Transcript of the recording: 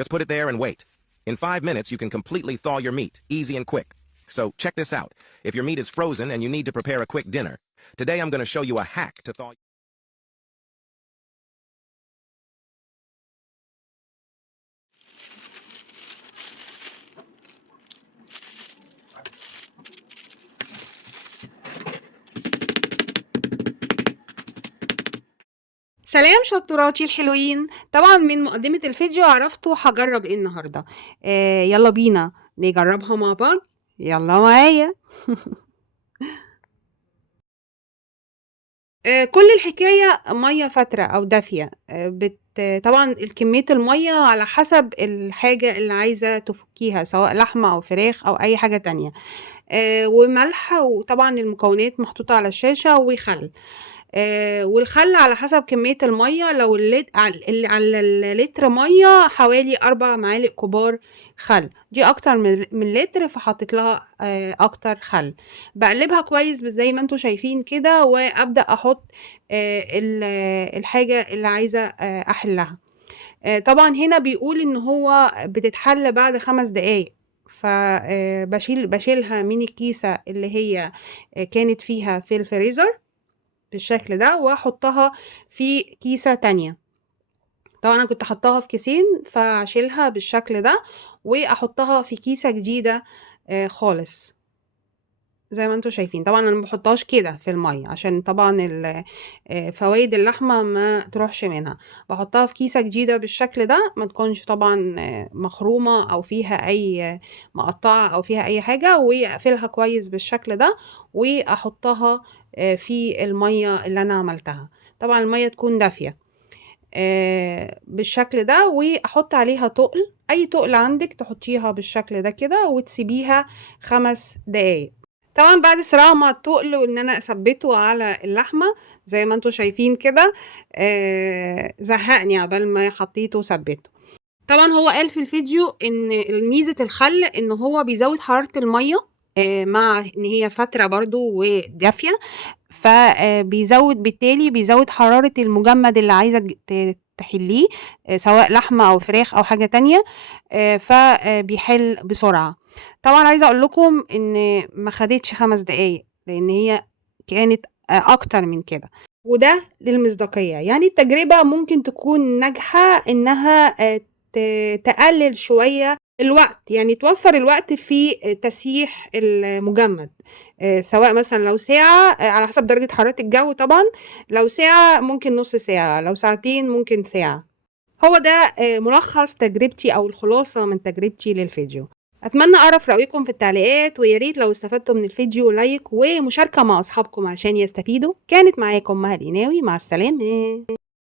Just put it there and wait. In 5 minutes, you can completely thaw your meat, easy and quick. So check this out. If your meat is frozen and you need to prepare a quick dinner, today I'm going to show you a hack to thaw. سلام شطوراتي الحلوين. طبعا من مقدمة الفيديو عرفتوا هجرب ايه النهاردة. يلا بينا نجربها مع بعض. يلا معايا. كل الحكاية مية فترة او دافية. طبعا كمية المية على حسب الحاجة اللي عايزة تفكيها، سواء لحمة او فراخ او اي حاجة تانية. وملح، وطبعا المكونات محطوطة على الشاشة، وخل. والخل على حسب كمية المية. لو على اللتر مية حوالي 4 معالق كبار خل. دي اكتر من لتر، فحطيت لها اكتر خل. بقلبها كويس زي ما انتوا شايفين كده، وابدأ احط الحاجة اللي عايزة احلها. طبعا هنا بيقول ان هو بتتحل بعد 5 دقايق. بشيلها من الكيسة اللي هي كانت فيها في الفريزر بالشكل ده، واحطها في كيسة تانية. طبعا انا كنت حطاها في كيسين، فاشيلها بالشكل ده واحطها في كيسة جديدة خالص زي ما انتوا شايفين. طبعا انا ما بحطهاش كده في المية عشان طبعا فوائد اللحمة ما تروحش منها. بحطها في كيسة جديدة بالشكل ده، ما تكونش طبعا مخرومة او فيها اي مقطعة او فيها اي حاجة، واقفلها كويس بالشكل ده، واحطها في المية اللي انا عملتها. طبعا المية تكون دافية بالشكل ده، واحط عليها تقل. اي تقل عندك تحطيها بالشكل ده كده، وتسيبيها 5 دقايق. طبعا بعد صراع مع التقل وان انا اثبته على اللحمه زي ما انتوا شايفين كده، زهقني عبال ما حطيته وثبته. طبعا هو قال في الفيديو ان ميزه الخل ان هو بيزود حراره الميه، مع ان هي فتره برضو ودافيه، فبيزود بالتالي بيزود حراره المجمد اللي عايزه تحليه، سواء لحمه او فراخ او حاجه تانية، فبيحل بسرعه. طبعا عايزه اقول لكم ان ما خدتش 5 دقايق، لان هي كانت اكتر من كده. وده للمصداقيه، يعني التجربه ممكن تكون ناجحه انها تقلل شويه الوقت، يعني توفر الوقت في تسييح المجمد، سواء مثلا لو ساعة على حسب درجة حرارة الجو. طبعا لو ساعة ممكن نص ساعة، لو ساعتين ممكن ساعة. هو ده ملخص تجربتي أو الخلاصة من تجربتي للفيديو. أتمنى أعرف رأيكم في التعليقات، وياريت لو استفدتوا من الفيديو لايك ومشاركة مع أصحابكم عشان يستفيدوا. كانت معاكم مها القناوي، مع السلامة.